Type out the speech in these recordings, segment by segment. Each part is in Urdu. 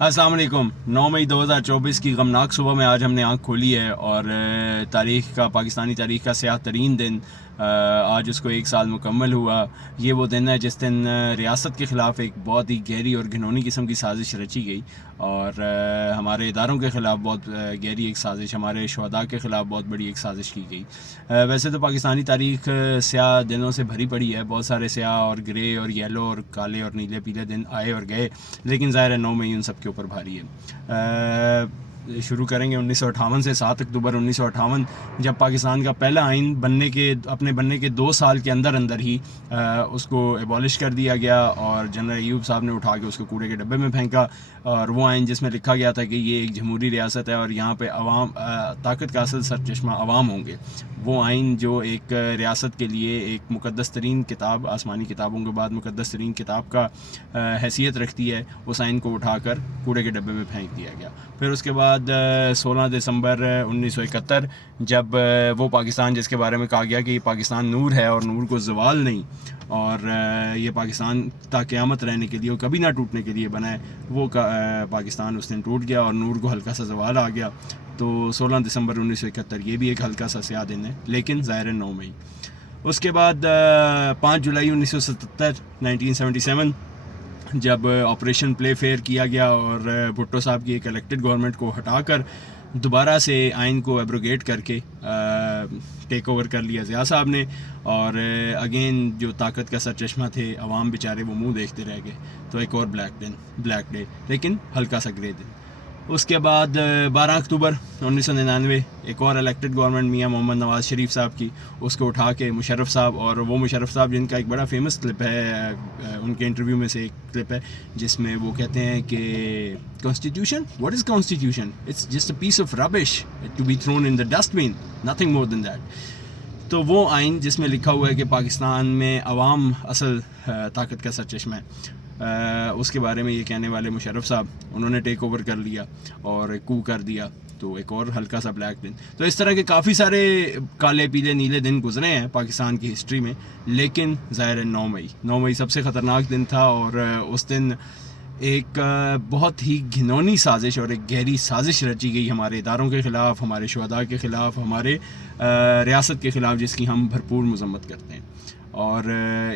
السلام علیکم. 9 مئی 2024 کی غمناک صبح میں آج ہم نے آنکھ کھولی ہے اور پاکستانی تاریخ کا سیاہ ترین دن آج اس کو 1 سال مکمل ہوا. یہ وہ دن ہے جس دن ریاست کے خلاف ایک بہت ہی گہری اور گھنونی قسم کی سازش رچی گئی اور ہمارے اداروں کے خلاف بہت گہری ایک سازش، ہمارے شہداء کے خلاف بہت بڑی ایک سازش کی گئی. ویسے تو پاکستانی تاریخ سیاہ دنوں سے بھری پڑی ہے، بہت سارے سیاہ اور گرے اور یلو اور کالے اور نیلے پیلے دن آئے اور گئے، لیکن ظاہر ہے 9 مئی ان سب کے اوپر بھاری ہے. شروع کریں گے 1958 سے. 7 اکتوبر 1958 جب پاکستان کا پہلا آئین بننے کے 2 سال کے اندر ہی اس کو ایبالش کر دیا گیا اور جنرل ایوب صاحب نے اٹھا کے اس کو کوڑے کے ڈبے میں پھینکا. اور وہ آئین جس میں لکھا گیا تھا کہ یہ ایک جمہوری ریاست ہے اور یہاں پہ عوام طاقت کا اصل سرچشمہ عوام ہوں گے، وہ آئین جو ایک ریاست کے لیے ایک مقدس ترین کتاب، آسمانی کتابوں کے بعد مقدس ترین کتاب کا حیثیت رکھتی ہے، اس آئین کو اٹھا کر کوڑے کے ڈبے میں پھینک دیا گیا. پھر اس کے بعد 16 دسمبر 1971 جب وہ پاکستان جس کے بارے میں کہا گیا کہ یہ پاکستان نور ہے اور نور کو زوال نہیں، اور یہ پاکستان تا قیامت رہنے کے لیے اور کبھی نہ ٹوٹنے کے لیے بنا ہے، وہ پاکستان اس دن ٹوٹ گیا اور نور کو ہلکا سا زوال آ گیا. تو 16 دسمبر 1971 یہ بھی ایک ہلکا سا سیاہ دن ہے، لیکن ظاہر 9 مئی. اس کے بعد 5 جولائی 1977 جب آپریشن پلے فیئر کیا گیا اور بھٹو صاحب کی ایک الیکٹڈ گورنمنٹ کو ہٹا کر دوبارہ سے آئین کو ایبروگیٹ کر کے ٹیک اوور کر لیا ضیاء صاحب نے، اور اگین جو طاقت کا سرچشمہ تھے عوام بیچارے وہ منہ دیکھتے رہ گئے. تو ایک اور بلیک ڈے، لیکن ہلکا سا گرے دن. اس کے بعد 12 اکتوبر 1999 ایک اور الیکٹڈ گورنمنٹ میاں محمد نواز شریف صاحب کی، اس کو اٹھا کے مشرف صاحب، اور وہ مشرف صاحب جن کا ایک بڑا فیمس کلپ ہے، ان کے انٹرویو میں سے ایک کلپ ہے جس میں وہ کہتے ہیں کہ constitution, what is constitution? It's just a piece of rubbish to be thrown in the dustbin, nothing more than that. تو وہ آئین جس میں لکھا ہوا ہے کہ پاکستان میں عوام اصل طاقت کا سرچشمہ ہے، اس کے بارے میں یہ کہنے والے مشرف صاحب، انہوں نے ٹیک اوور کر لیا اور کو کر دیا. تو ایک اور ہلکا سا بلیک دن. تو اس طرح کے کافی سارے کالے پیلے نیلے دن گزرے ہیں پاکستان کی ہسٹری میں، لیکن ظاہر ہے 9 مئی سب سے خطرناک دن تھا. اور اس دن ایک بہت ہی گھنونی سازش اور ایک گہری سازش رچی گئی ہمارے اداروں کے خلاف، ہمارے شہداء کے خلاف، ہمارے ریاست کے خلاف، جس کی ہم بھرپور مذمت کرتے ہیں. اور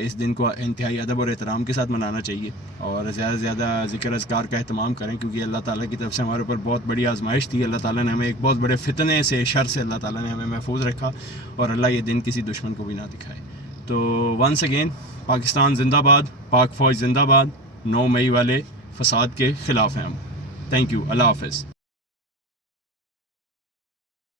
اس دن کو انتہائی ادب اور احترام کے ساتھ منانا چاہیے اور زیادہ سے زیادہ ذکر اذکار کا اہتمام کریں، کیونکہ اللہ تعالیٰ کی طرف سے ہمارے اوپر بہت بڑی آزمائش تھی. اللہ تعالیٰ نے ہمیں ایک بہت بڑے فتنے سے، شر سے اللہ تعالیٰ نے ہمیں محفوظ رکھا، اور اللہ یہ دن کسی دشمن کو بھی نہ دکھائے. تو ونس اگین پاکستان زندہ باد، پاک فوج زندہ باد. 9 مئی والے فساد کے خلاف ہیں ہم. Thank you. اللہ حافظ.